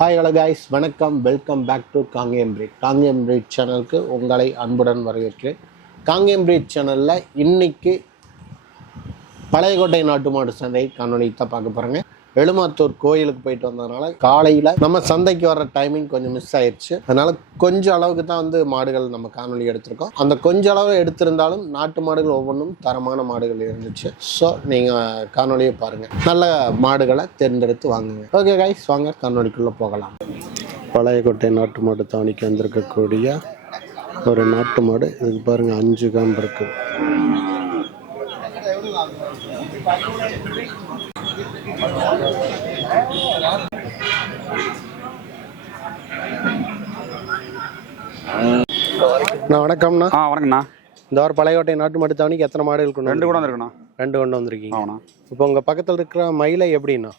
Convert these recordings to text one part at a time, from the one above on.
Hi hello guys, வணக்கம். Welcome back to Kangayam breed சேனலுக்கு உங்களை அன்புடன் வரவேற்கிறேன். காங்கேயம் பிரீட் சேனலில் இன்னைக்கு பழையகோட்டை நாட்டு மாடு சந்தை காணொலி தான் பார்க்க போகிறேங்க. எழுமாத்தூர் கோயிலுக்கு போயிட்டு வந்ததுனால காலையில் நம்ம சந்தைக்கு வர டைமிங் கொஞ்சம் மிஸ் ஆயிடுச்சு. அதனால கொஞ்சம் அளவுக்கு தான் மாடுகள் நம்ம காணொலி எடுத்திருக்கோம். அந்த கொஞ்சம் அளவு எடுத்திருந்தாலும் நாட்டு மாடுகள் ஒவ்வொன்றும் தரமான மாடுகள் இருந்துச்சு. ஸோ நீங்கள் காணொலியை பாருங்கள், நல்ல மாடுகளை தேர்ந்தெடுத்து வாங்குங்க. ஓகே கைஸ், வாங்க காணொலிக்குள்ளே போகலாம். பழையகோட்டை நாட்டு மாடு தானிக்கு வந்திருக்கக்கூடிய ஒரு நாட்டு மாடு. இதுக்கு பாருங்க 5 காம்பு இருக்கு. வணக்கம்ண்ணா. வணக்கம்ண்ணா. இந்த வாரம் பழையகோட்டை நாட்டு மாட்டு தாவணிக்கு எத்தனை மாடுகள் கொண்டு? 2 கூட வந்துருக்குண்ணா. 2 கொண்டு வந்திருக்கீங்க. இப்போ உங்கள் பக்கத்தில் இருக்கிற மயிலை எப்படிண்ணா?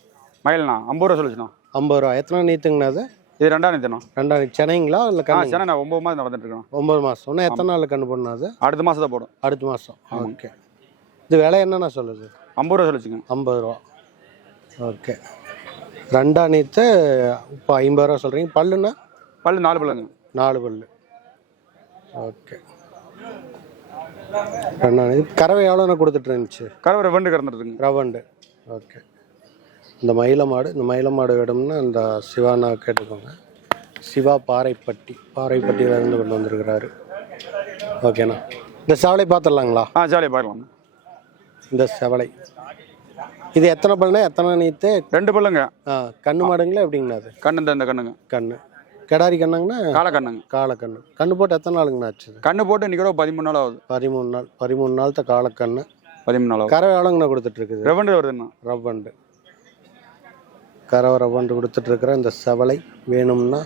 மயில்ண்ணா 50 ரூபா சொல்லிச்சுண்ணா. 50 ரூபா. எத்தனை நீத்துங்கண்ணா அது? இது 2ஆம் நீத்துண்ணா. 2ஆம் நீத்து. சென்னைங்களா இல்லை கண்ணு? சென்னை 9 மாதம் வந்துட்டு இருக்கோம். 9 மாதம். இன்னும் எத்தனை நாளில் கண்ணு போடணும் அது? அடுத்த மாதம் தான் போடும். அடுத்த மாதம். ஓகே. இது விலை என்னண்ணா சொல்லுது? 50 ரூபா சொல்லிச்சுங்க. 50 ரூபா. ஓகே. 2ஆம் நீத்து இப்போ 50 ரூபா சொல்கிறீங்க. பல்லுண்ணா? பல்லு 4 பல்லுங்க. 4 பல்லு. ஓகே. 2ஆம் நீத்து. கறவை எவ்வளோண்ணா கொடுத்துட்டு இருந்துச்சு? கறவை ரவண்டு கறந்துருக்குங்க. ரவண்டு. ஓகே. இந்த மயில மாடு வேணும்னா இந்த சிவானா கேட்டுக்கோங்க. சிவா பாறைப்பட்டியிலேருந்து கொண்டு வந்திருக்கிறாரு. ஓகேண்ணா. இந்த செவலை பார்த்துடலாங்களா? ஜாலியாக பார்க்கலாம். இந்த செவலை இது எத்தனை பல்லுனா எத்தனை நீத்து? 2 பல்லுங்க. கண்ணு மாடுங்களா எப்படிங்கண்ணா அது? கண்ணு இந்த கண்ணுங்க. கண்ணு கெடாரி கண்ணுங்கண்ணா? காலக்கண்ணுங்க. காலக்கண்ணு. கண்ணு போட்டு எத்தனை நாளுங்கண்ணா ஆச்சு? கண்ணு போட்டு இன்னைக்கு கூட 13 நாள் ஆகுது. 13 நாள் தான் காலக்கண்ணு. 13 நாள் ஆகுது. கறவை எவ்வளோங்கண்ணா கொடுத்துட்டு இருக்குது? ரவண்டு வருதுண்ணா. ரவண்டு. கறவை ரவண்டு கொடுத்துட்டு இருக்கிற இந்த செவலை வேணும்னா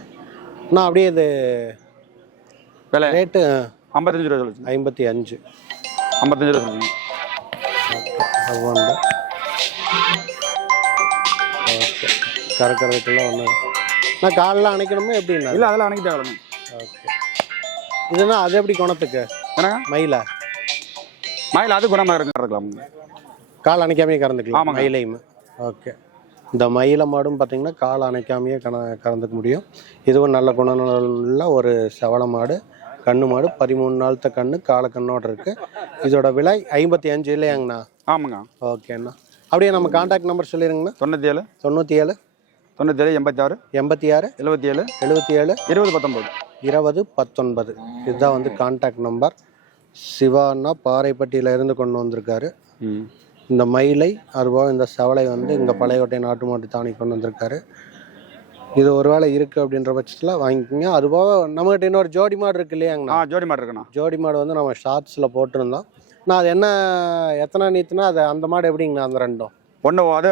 நான் அப்படியே இது விலை ரேட்டு 55 ரூபா சொல்லிச்சு. 55. 55 ரூபா சொல்லுங்க. ரவண்டு. ஓகே. கறக்கிறதுக்கெல்லாம் ஒன்று நான் காலில் அணைக்கணுமா எப்படின்னா? இல்லை, அதெல்லாம் அணைக்கிட்டாங்க. ஓகே. இதுனா அது எப்படி குணத்துக்கு? என்னங்க? மயில் அது குணமாக இருக்கலாம். கால் அணைக்காமையே கறந்துக்கலாம். ஆமாம், மயிலையும். ஓகே. இந்த மயில மாடும் பார்த்தீங்கன்னா கால் அணைக்காமையே கறந்துக்க முடியும். இதுவும் நல்ல குணநல ஒரு செவல மாடு, கண்ணு மாடு. 13 நாள்த்த கண்ணு, காலக்கண்ணோடு இருக்குது. இதோட விலை 55 இல்லையாங்கண்ணா? ஆமாங்க. ஓகேண்ணா. அப்படியே நம்ம கான்டாக்ட் நம்பர் சொல்லிடுங்கண்ணா. 97 97 86 86 77 77 2019 2019. இதுதான் கான்டாக்ட் நம்பர். சிவானா பாறைப்பட்டியிலேருந்து கொண்டு வந்திருக்காரு. இந்த மயிலை அதுபோக இந்த செவலை இங்கே பழையகோட்டை நாட்டு மாட்டு தாவணி கொண்டு வந்திருக்காரு. இது ஒரு வேளை இருக்குது அப்படின்ற பட்சத்தில் வாங்கிக்கோங்க. அதுபோக நம்மகிட்ட இன்னொரு ஜோடி மாடு இருக்கு இல்லையாங்கண்ணா? ஜோடி மாடு இருக்குண்ணா. ஜோடி மாடு நம்ம ஷார்ட்ஸில் போட்டிருந்தோம். நான் அது என்ன எத்தனை நீத்துனா அது அந்த மாடு எப்படிங்கண்ணா? அந்த ரெண்டும் ஒன்று அது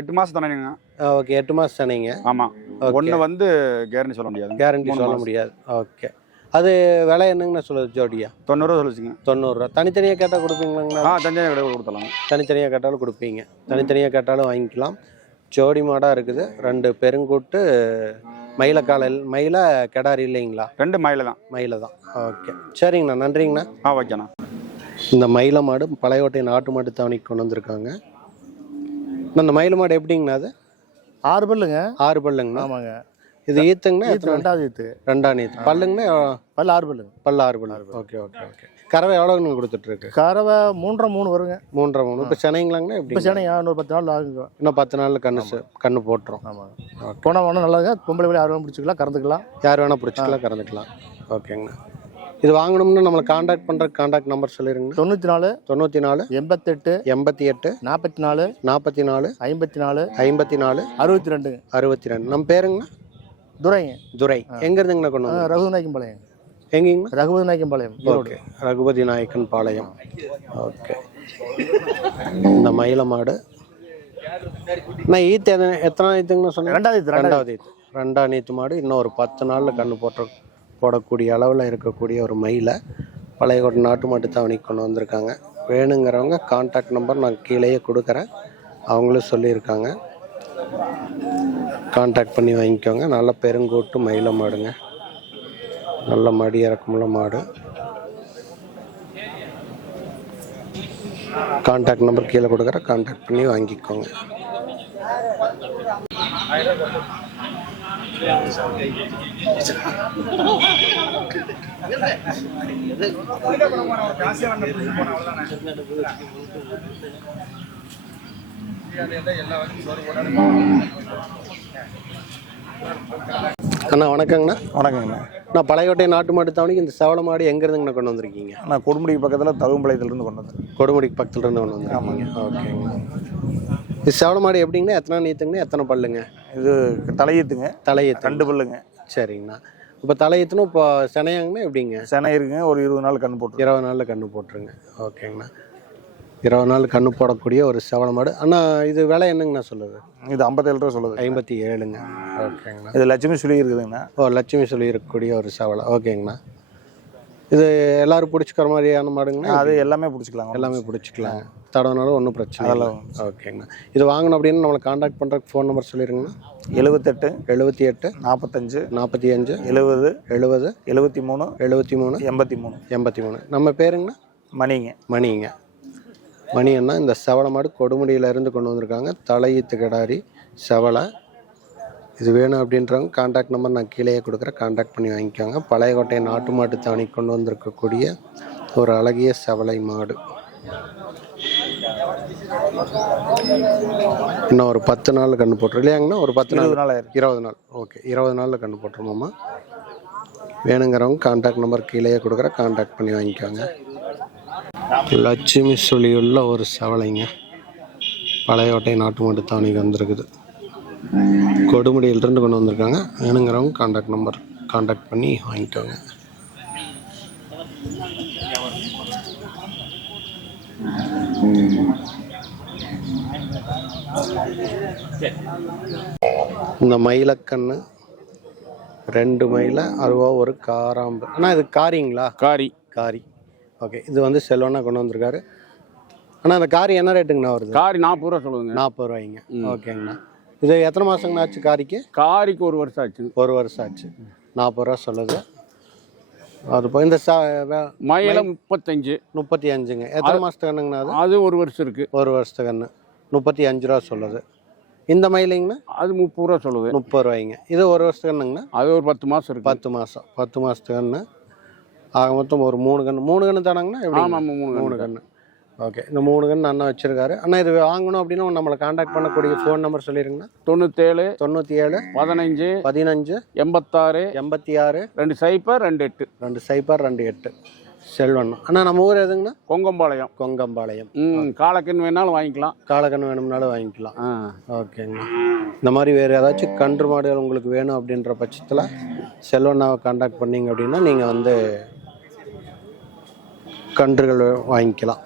8 மாதம் தானேங்க. ஓகே. 8 மாதம் தானேங்க. ஆமாம். ஒன்று கேரண்டி சொல்ல முடியாது. கேரண்டி சொல்ல முடியாது. ஓகே. அது விலை என்னங்கண்ணா சொல்லுது? ஜோடியா 90 ரூபா சொல்லிச்சுங்க. 90 ரூபா. தனித்தனியாக கேட்டால் கொடுப்பீங்களாங்கண்ணா? தனித்தனியாக கடை கொடுத்தலாம். தனித்தனியாக கேட்டாலும் கொடுப்பீங்க. தனித்தனியாக கேட்டாலும் வாங்கிக்கலாம். ஜோடி மாடாக இருக்குது. 2 பெருங்கூட்டு மயில கெடாரி இல்லைங்களா? 2 மயில தான். ஓகே. சரிங்கண்ணா, நன்றிங்கண்ணா. ஓகேண்ணா. இந்த மயில மாடு பழையகோட்டை நாட்டு மாட்டு தாவணிக்கு கொண்டு வந்திருக்காங்க. இந்த மயில மாடு எப்படிங்கண்ணா? அது 6 பல்லுங்க. 6 பல்லுங்கண்ணா. ஆமாங்க. இது ஈத்துங்கண்ணா? 2ஆவது ஈத்து. 2ஆம் நீத்து. பல்லுங்கண்ணா? பல்லு 6 பல்லுங்க. பல்லு 6 பல்லு. ஓகே. கறவை எவ்வளோங்கண்ணா கொடுத்துட்ருக்கு? கறவை 3.5 வருங்க. 3.5. இப்போ சென்னைங்களாங்கண்ணா எப்படி? இப்போ சென்னை இன்னொரு 10 நாள் ஆகுங்க. இன்னும் 10 நாளில் கண்ணு போட்டுரும். ஆமாங்க. போனால் ஒன்றும் நல்லாங்க. பொம்பளை வேலை யார் வேணும் பிடிச்சிக்கலாம், கறந்துக்கலாம். யார் வேணால் பிடிச்சிக்கலாம், கறந்துக்கலாம். ஓகேங்கண்ணா. இது வாங்கணும்னா நம்மளை காண்டாக்ட் பண்ணுற காண்டாக்ட் நம்பர் சொல்லிடுங்க. 94 94 88 88 44 44 54 54 62 62. நம்ம பேருங்கண்ணா? துரை. எங்க இருந்துங்கண்ணா கொண்டு வந்து? ரகுநாயக்கம்பாளையம். எங்கேங்கண்ணா? ரகுநாயக்கம்பாளையம். ஓகே. ரகுபதி நாயக்கன் பாளையம். ஓகே. இந்த மயில மாடு நான் ஈத்து எத்தனை ஈத்துங்கண்ணா சொன்னேன்? 2ஆவது ஈத்து. 2ஆம் நீத்து மாடு. இன்னும் ஒரு 10 நாளில் கண்ணு போடக்கூடிய அளவில் இருக்கக்கூடிய ஒரு மயிலை பழையகோட்டை நாட்டு மாட்டு தாவணிக்கு கொண்டு வந்திருக்காங்க. வேணுங்கிறவங்க கான்டாக்ட் நம்பர் நான் கீழேயே கொடுக்குறேன். அவங்களும் சொல்லியிருக்காங்க. கான்டாக்ட் பண்ணி வாங்கிக்கோங்க. நல்ல பெருங்கூட்டு மயில மாடுங்க. நல்ல மடி இறக்கமுள்ள மாடு. கான்டாக்ட் நம்பர் கீழே கொடுக்குறேன். கான்டாக்ட் பண்ணி வாங்கிக்கோங்க. அண்ணா வணக்கங்கண்ணா. வணக்கங்கண்ணா. நான் பழையகோட்டை நாட்டு மாட்டு தாவணிக்கு இந்த செவல மாடு எங்கேருந்துங்கண்ணா கொண்டு வந்திருக்கீங்க? நான் கொடுமுடிக்கு பக்கத்தில் தகும்பாளையத்துலேருந்து கொண்டு வந்தேன். கொடுமுடிக்கு பக்கத்துலேருந்து கொண்டு வந்திருக்கீங்க. ஓகேங்கண்ணா. இது செவல மாடு எப்படிங்கண்ணா? எத்தனை நீத்துங்கண்ணா? எத்தனை பல்லுங்க? இது தலையீத்துங்க. தலையீத்து 2 பல்லுங்க. சரிங்கண்ணா. இப்போ தலையீத்துனா இப்போ செனையாங்கண்ணா எப்படிங்க? செனை இருக்குங்க. ஒரு 20 நாள் கன்று போட்டு 20 நாளில் கன்று போட்டுருங்க. ஓகேங்கண்ணா. 20 நாள் கன்று போடக்கூடிய ஒரு செவல மாடு. அண்ணா இது விலை என்னங்கண்ணா சொல்லுது? இது 57 ரூபா சொல்லுது. 57ங்க. ஓகேங்கண்ணா. இது லட்சுமி சுழி இருக்குதுங்கண்ணா. லட்சுமி சொல்லி இருக்கக்கூடிய ஒரு செவலை. ஓகேங்கண்ணா. இது எல்லாரும் பிடிச்சிக்கிற மாதிரியான மாடுங்கண்ணா? அது எல்லாமே பிடிச்சிக்கலாங்க. எல்லாமே பிடிச்சிக்கலாங்க. தடவைனாலும் ஒன்றும் பிரச்சனை இல்லை. அதெல்லாம் ஓகேங்கண்ணா. இது வாங்கணும் அப்படின்னு நம்மளை காண்டாக்ட் பண்ணுறதுக்கு ஃபோன் நம்பர் சொல்லிடுங்கண்ணா. 78 78 45 45 70 70 73 73 83 83. நம்ம பேருங்கண்ணா? மணிங்க. மணிங்க. மணி அண்ணா இந்த செவலை மாடு கொடுமுடியிலேருந்து கொண்டு வந்திருக்காங்க. தலையீத்து கிடாரி செவலை. இது வேணும் அப்படின்றவங்க காண்டாக்ட் நம்பர் நான் கீழே கொடுக்குறேன். காண்டாக்ட் பண்ணி வாங்கிக்கோங்க. பழையகோட்டை நாட்டு மாட்டு தாவணி கொண்டு வந்திருக்கக்கூடிய ஒரு அழகிய செவலை மாடு. இன்னும் ஒரு 10 நாள் கன்று போட்டுரும் இல்லையாங்கண்ணா? ஒரு 10 நாள் 20 நாள். ஓகே, 20 நாளில் கன்று போட்டுருமாம்மா. வேணுங்கிறவங்க காண்டாக்ட் நம்பர் கீழே கொடுக்குறேன். காண்டாக்ட் பண்ணி வாங்கிக்கோங்க. லட்சுமி சொல்லியுள்ள ஒரு செவலைங்க. பழையகோட்டை நாட்டு மாட்டு தாவணிக்கு வந்திருக்குது. கொடுமுடியிலிருந்து கொண்டு வந்திருக்காங்க. வேணுங்கிறவங்க காண்டாக்ட் நம்பர் காண்டாக்ட் பண்ணி வாங்கிக்கோங்க. இந்த மயிலக்கண்ணு 2 மயில அருவா ஒரு காராம்பு. அண்ணா இது காரிங்களா? காரி. ஓகே, இது வந்து செல்வனா கொண்டு வந்திருக்காரு. அண்ணா அந்த காரி என்ன ரேட்டுங்கண்ணா வருது? காரி 40 ரூபா சொல்லுங்க. 40 ரூபாய்ங்க. ஓகேங்கண்ணா. இது எத்தனை மாதங்கண்ணா ஆச்சு காரிக்கு? காரிக்கு 1 வருஷம் ஆச்சு. 1 வருஷம் ஆச்சு. 40 ரூபா சொல்லுது. அது போய் இந்த மயில 35. எத்தனை மாதத்து கண்ணுங்கண்ணா? அது 1 வருஷம் இருக்கு. 1 வருஷத்து கண்ணு 35 ரூபா சொல்லுது. இந்த மயிலிங்கண்ணா? அது 30 ரூபா சொல்லுது. 30 ரூபாய்ங்க. இது 1 வருஷத்து கண்ணுங்கண்ணா? அது ஒரு 10 மாதம் இருக்கு. 10 மாதத்து கண்ணு. ஆக மொத்தம் ஒரு 3 கண்ணு தானாங்கண்ணா? எப்படி? ஆமாம், 3 கண்ணு. ஓகே, இந்த 3 கண்ணு அண்ணா வச்சிருக்காரு. அண்ணா இது வாங்கணும் அப்படின்னா நம்மளை காண்டாக்ட் பண்ணக்கூடிய ஃபோன் நம்பர் சொல்லிடுங்கண்ணா. 97 15 86 86 20 28 செல்வண்ணா. அண்ணா நம்ம ஊர் எதுங்கண்ணா? கொங்கம்பாளையம். காலக்கன்று வேணாலும் வாங்கிக்கலாம். காலக்கன்று வேணும்னாலும் வாங்கிக்கலாம். ஓகேங்கண்ணா. இந்த மாதிரி வேறு ஏதாச்சும் கன்று மாடுகள் உங்களுக்கு வேணும் அப்படின்ற பட்சத்தில் செல்வண்ணாவை காண்டாக்ட் பண்ணிங்க அப்படின்னா நீங்கள் வந்து கன்றுகள் வாங்கிக்கலாம்.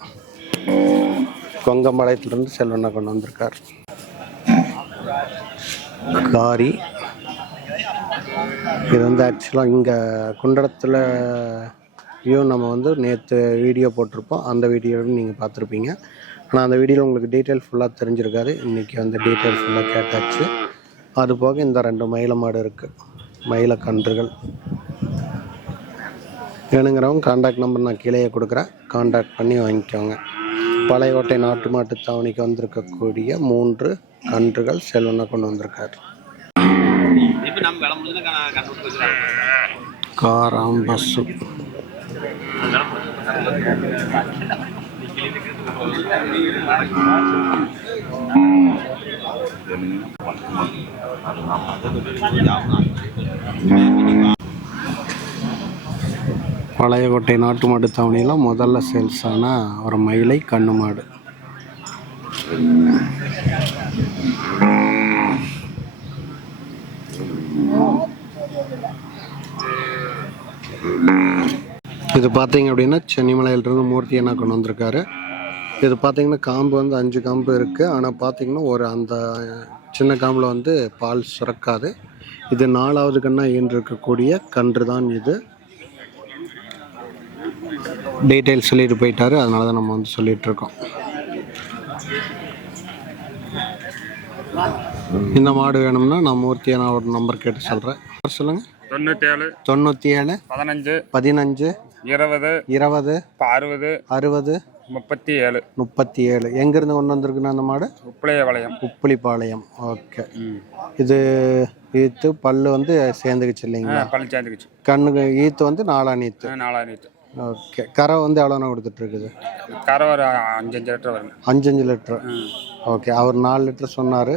கொங்கம்பாளையத்திலிருந்து செல்வண்ணா கொண்டு வந்திருக்கார். காரி. இது வந்து ஆக்சுவலாக இங்கே குண்டடத்தில் நம்ம வந்து நேற்று வீடியோ போட்டிருப்போம். அந்த வீடியோவும் நீங்கள் பார்த்துருப்பீங்க. ஆனால் அந்த வீடியோவில் உங்களுக்கு டீட்டெயில் ஃபுல்லாக தெரிஞ்சிருக்காது. இன்றைக்கி வந்து டீட்டெயில் ஃபுல்லாக கேட்டாச்சு. அது போக இந்த 2 மயில மாடு இருக்குது. மயில கன்றுகள் வேணுங்கிறவங்க காண்டாக்ட் நம்பர் நான் கீழே கொடுக்குறேன். காண்டாக்ட் பண்ணி வாங்கிக்கோங்க. பழையகோட்டை நாட்டு மாட்டு தாவணிக்கு வந்திருக்கக்கூடிய 3 கன்றுகள் செல்வனா கொண்டு வந்திருக்காரு. காராம்பசு. பழையகோட்டை நாட்டு மாட்டு தாவணியில் முதல்ல சேல்ஸான ஒரு மயிலை கண்ணு மாடு. இது பார்த்தீங்க அப்படின்னா சென்னிமலையிலிருந்து மூர்த்தி அண்ணா கொண்டு வந்திருக்காரு. இது பார்த்தீங்கன்னா காம்பு வந்து 5 காம்பு இருக்குது. ஆனால் பார்த்தீங்கன்னா ஒரு அந்த சின்ன காம்பில் வந்து பால் சுரக்காது. இது 4வது கண்ணா ஈன்றிருக்கக்கூடிய கன்று தான் இது. டீட்டெயில் சொல்லிட்டு போயிட்டாரு. அதனால தான் நம்ம வந்து சொல்லிகிட்ருக்கோம். இந்த மாடு வேணும்னா நான் மூர்த்தி அண்ணாவோட நம்பர் கேட்டு சொல்கிறேன். சொல்லுங்கள். 97 15 20 20 60 60 37. 37. எங்கேருந்து கொண்டு வந்திருக்குண்ணா அந்த மாடு? உப்பிளையபாளையம். உப்பிலிப்பாளையம். ஓகே. இது ஈத்து பல்லு வந்து சேர்ந்துக்குச்சு இல்லைங்களா? பல்லு சேர்ந்துக்குச்சு. கண்ணுக்கு ஈத்து வந்து 4 நீத்து. 4 நீத்து. ஓகே. கரை வந்து எவ்வளோண்ணா கொடுத்துட்ருக்குது? கரை ஒரு 5 லிட்டர் வரும். 5 லிட்டர். ஓகே. அவர் 4 லிட்டர் சொன்னார்.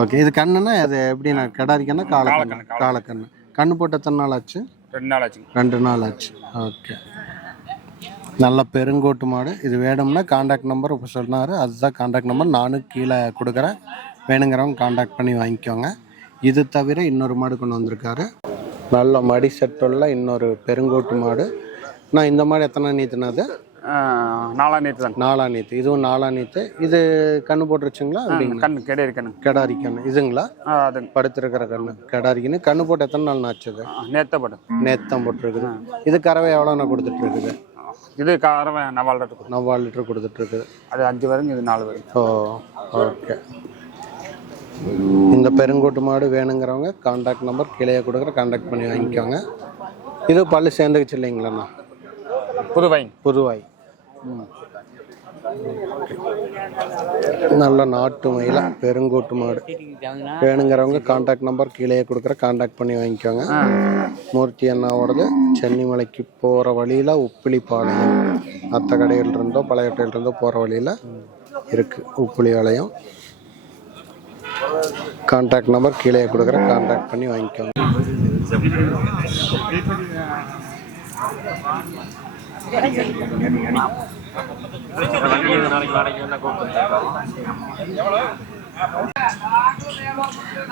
ஓகே. இது கண்ணுன்னா அது எப்படிண்ணா? கிடாரிக்கண்ணா காலக்கண்ணு? காலக்கண்ணு. கண்ணு போட்டு எத்தனை நாள் ஆச்சு? 2 நாள் ஆச்சு. 2 நாள் ஆச்சு. ஓகே. நல்ல பெருங்கோட்டு மாடு. இது வேணும்னா காண்டாக்ட் நம்பர் இப்போ சொன்னார், அதுதான் காண்டாக்ட் நம்பர். நானும் கீழே கொடுக்குறேன், வேணுங்கிறவங்க காண்டாக்ட் பண்ணி வாங்கிக்கோங்க. இது தவிர இன்னொரு மாடு கொண்டு வந்திருக்காரு. நல்ல மடி செட்டுள்ள இன்னொரு பெருங்கோட்டு மாடு. நான் இந்த மாடு எத்தனை நீத்துனது? 4 நீத்து தான். 4 நீத்து. இதுவும் 4 நீத்து. இது கண்ணு போட்டுருச்சுங்களா? கண்ணு கெடாரி கண்ணு. கெடாரி கண்ணு இதுங்களா? அது படுத்துருக்கிற கண்ணு கெடாரிக்குன்னு. கண்ணு போட்டு எத்தனை நாள் ஆச்சுது? நேத்தான் போட்டு. நேத்தான் போட்டுருக்குது. இது கறவை எவ்வளோண்ணா கொடுத்துட்டு இருக்குது? இது கறவை 4 லிட்டர். 4 லிட்டர் கொடுத்துட்டு இருக்குது. அது 5 வரும், இது 4 வரும். ஓகே. இந்த பெருங்கோட்டு மாடு வேணுங்கிறவங்க காண்டாக்ட் நம்பர் கீழே கொடுக்குற, காண்டாக்ட் பண்ணி வாங்கிக்கோங்க. இது பல்லு சேர்ந்துக்குச்சு இல்லைங்களாண்ணா? புதுவாய். நல்ல நாட்டு மயில பெருங்கோட்டு மாடு வேணுங்கிறவங்க காண்டாக்ட் நம்பர் கீழே கொடுக்குற, காண்டாக்ட் பண்ணி வாங்கிக்கோங்க. மூர்த்தி அண்ணாவோடது சென்னிமலைக்கு போகிற வழியில் உப்பிலிப்பாளையம், அத்த கடையிலிருந்தோ பழையட்டையிலிருந்தோ போகிற வழியில் இருக்குது உப்பிலிபாளையம். காண்டாக்ட் நம்பர் கீழே கொடுக்குற, காண்டாக்ட் பண்ணி வாங்கிக்கோங்க.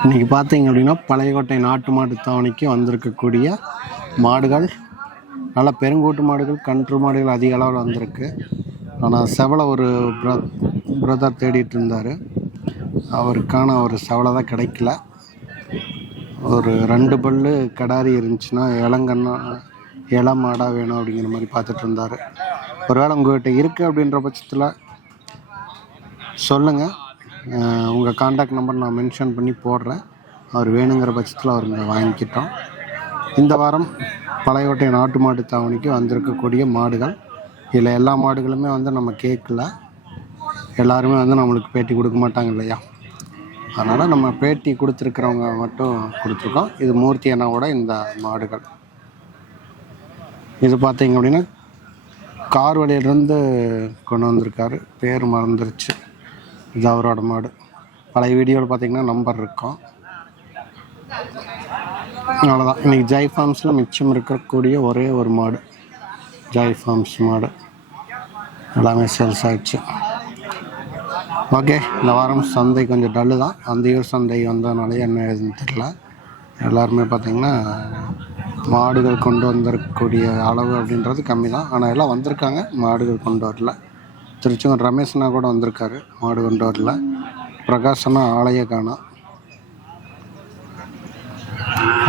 இன்னைக்கு பார்த்தீங்க அப்படின்னா பழையகோட்டை நாட்டு மாட்டு தாவணிக்கு வந்திருக்கக்கூடிய மாடுகள் நல்ல பெருங்கோட்டு மாடுகள், கன்று மாடுகள் அதிக அளவில் வந்திருக்கு. ஆனால் செவலை ஒரு பிரதர் தேடிட்டு இருந்தார், அவருக்கான ஒரு செவலை தான் கிடைக்கல. ஒரு 2 பல்லு கடாரி இருந்துச்சுன்னா இளங்கண்ணா மாடாக வேணும் அப்படிங்கிற மாதிரி பார்த்துட்டு இருந்தார். ஒருவேளை உங்கள்கிட்ட இருக்குது அப்படின்ற பட்சத்தில் சொல்லுங்கள், உங்கள் காண்டாக்ட் நம்பர் நான் மென்ஷன் பண்ணி போடுறேன். அவர் வேணுங்கிற பட்சத்தில் அவருங்க வாங்கிக்கிட்டோம். இந்த வாரம் பழையகோட்டை நாட்டு மாட்டு தாவணிக்கு வந்திருக்கக்கூடிய மாடுகள், இதில் எல்லா மாடுகளுமே வந்து நம்ம கேட்கல, எல்லாருமே வந்து நம்மளுக்கு பேட்டி கொடுக்க மாட்டாங்க இல்லையா? அதனால் நம்ம பேட்டி கொடுத்துருக்குறவங்க மட்டும் கொடுத்துருக்கோம். இது மூர்த்தி அண்ணாவோட இந்த மாடுகள். இது பார்த்தீங்க அப்படின்னா கார் வழியிலேருந்து கொண்டு வந்திருக்காரு, பேர் மறந்துருச்சு. இது அவரோட மாடு. பழைய வீடியோவில் பார்த்தீங்கன்னா நம்பர் இருக்கும். அவ்வளோதான். இன்றைக்கி ஜெய் ஃபார்ம்ஸில் மிச்சம் இருக்கக்கூடிய ஒரே ஒரு மாடு ஜெய் ஃபார்ம்ஸ் மாடு. எல்லாமே சேல்ஸ் ஆகிடுச்சு. ஓகே. இந்த வாரம் சந்தை கொஞ்சம் டல்லு தான். அந்தியூர் சந்தை வந்ததுனாலே என்ன ஏதுன்னு தெரியல. எல்லாருமே பார்த்திங்கன்னா மாடுகள் கொண்டு வந்திருக்கக்கூடிய அளவு அப்படின்றது கம்மி தான். ஆனால் எல்லாம் வந்திருக்காங்க, மாடுகள் கொண்டு வரல. திருச்செங்கோடு ரமேஷ்னா கூட வந்திருக்காரு, மாடு கொண்டு வரல. பிரகாஷனா ஆலய காணோம்.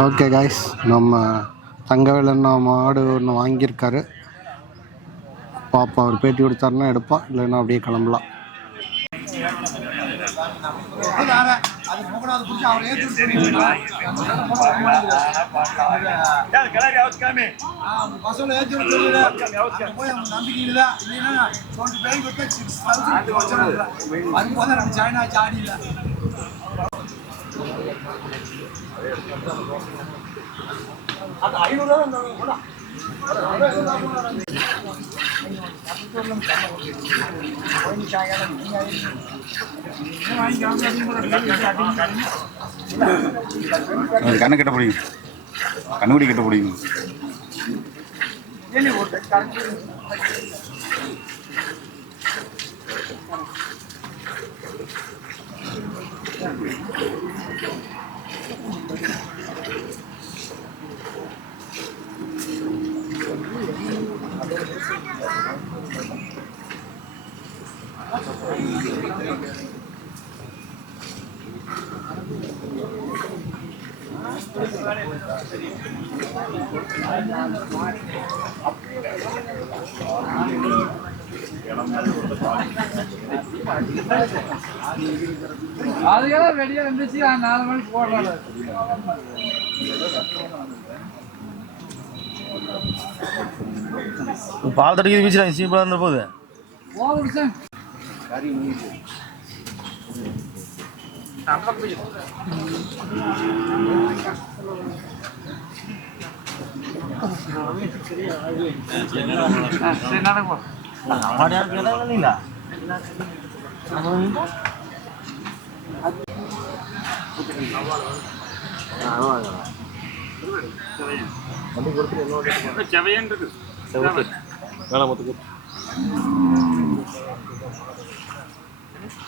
ஓகே காய்ஸ், நம்ம தங்கவேலண்ணா மாடு ஒன்று வாங்கியிருக்காரு. பாப்பா அவர் பேட்டி கொடுத்தாருன்னா எடுப்பான், இல்லைன்னா அப்படியே கிளம்பலாம். கண்ணு கட்ட பிடிக்கும், கண்ணுக்குடி கட்ட பிடிக்கும். அதுக்கெல்லாம் ரெடியா இருந்துச்சு. 4 மணிக்கு போடுறாங்க. பால் தட்டிக்கு வீச்சுறாங்க சீப்பாக இருந்த போது சரி நடக்கும் இல்லைங்களா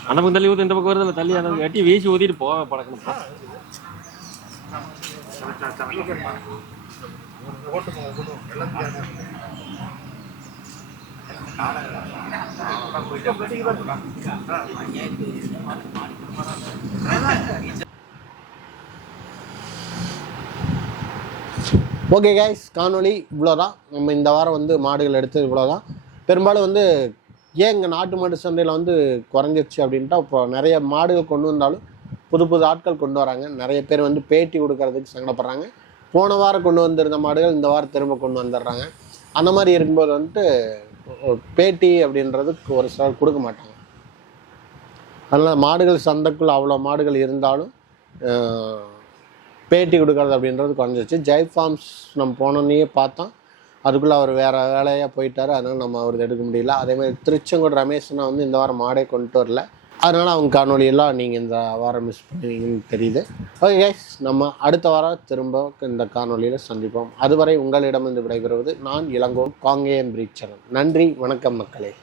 அந்த பக்கம் தள்ளி ஊற்றி இந்த பக்கம் வருது தள்ளி அதை கட்டி வீசி ஊற்றிட்டு போக பழக்கணும்ப்பா. ஓகே கைஸ், காணொளி இவ்வளோதான். நம்ம இந்த வாரம் வந்து மாடுகள் எடுத்தது இவ்வளோதான். பெரும்பாலும் வந்து ஏன் இங்கே நாட்டு மாட்டு சந்தையில் வந்து குறைஞ்சிருச்சு அப்படின்ட்டா, இப்போ நிறைய மாடுகள் கொண்டு வந்தாலும் புது புது ஆட்கள் கொண்டு வராங்க. நிறைய பேர் வந்து பேட்டி கொடுக்கறதுக்கு சங்கடப்படுறாங்க. போன வாரம் கொண்டு வந்திருந்த மாடுகள் இந்த வாரம் திரும்ப கொண்டு வந்துடுறாங்க. அந்த மாதிரி இருக்கும்போது வந்துட்டு பேட்டி அப்படின்றதுக்கு ஒரு சிலர் கொடுக்க மாட்டாங்க. அதனால் மாடுகள் சந்தைக்குள்ள அவ்வளோ மாடுகள் இருந்தாலும் பேட்டி கொடுக்கறது அப்படின்றது குறைஞ்சிச்சு. ஜெய் ஃபார்ம்ஸ் நம்ம போனோன்னே பார்த்தோம், அதுக்குள்ளே அவர் வேறு வேலையாக போயிட்டார். அதனால் நம்ம அவருக்கு எடுக்க முடியல. அதேமாதிரி திருச்செங்கோடு ரமேஷ்னா வந்து இந்த வாரம் மாடே கொண்டு வரல. அதனால் அவங்க காணொலியெல்லாம் நீங்கள் இந்த வாரம் மிஸ் பண்ணுவீங்கன்னு தெரியுது. ஓகே கைஸ், நம்ம அடுத்த வாரம் திரும்ப இந்த காணொலியில் சந்திப்போம். அதுவரை உங்களிடமிருந்து விடைபெறுவது நான் இளங்கோன் காங்கேயன் பிரீச்சரன். நன்றி, வணக்கம் மக்களே.